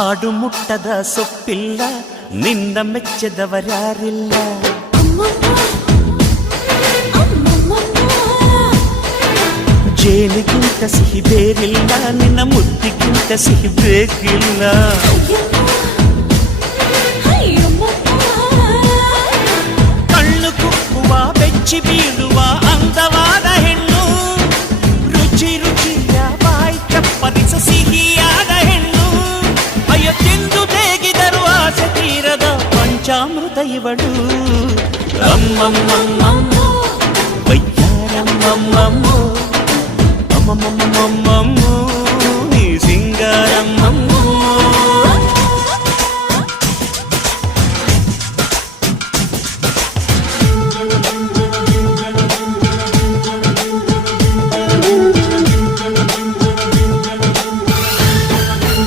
ಹಾಡು ಮುಟ್ಟದ ಸೊಪ್ಪಿಲ್ಲ, ನಿನ್ನ ಮೆಚ್ಚದವರ್ಯಾರಿಲ್ಲ. ಜೇನಿಗಿಂತ ಸಿಹಿ ಬೇರಿಲ್ಲ, ನಿನ್ನ ಮುದ್ದಿಗಿಂತ ಸಿಹಿ ಬೇಕಿಲ್ಲ. ಕಣ್ಣು ಕುಕ್ಕುವ ಬೆಚ್ಚಿ ಬೀಳುವ ಅಂದವಾದ ಹೆಣ್ಣು, ರುಚಿ ರುಚಿಯ ಬಾಯಿ ಚಪ್ಪರಿಸ ಸಿಹಿಯಾದ ಹೆಣ್ಣು. ಅಯ್ಯೋ ತಿಂದು ಬೇಗಿದರು ಆಸೆ ತೀರದ ಪಂಚಾಮೃತ ಇವಳು. ಅಮ್ಮಮ್ಮಮ್ಮಮ್ಮೋ ವಯ್ಯಾರಮ್ಮಮ್ಮಮ್ಮೋ ಅಮ್ಮಮ್ಮಮ್ಮಮ್ಮೋ ನೀ ಸಿಂಗಾರಮ್ಮಮ್ಮ.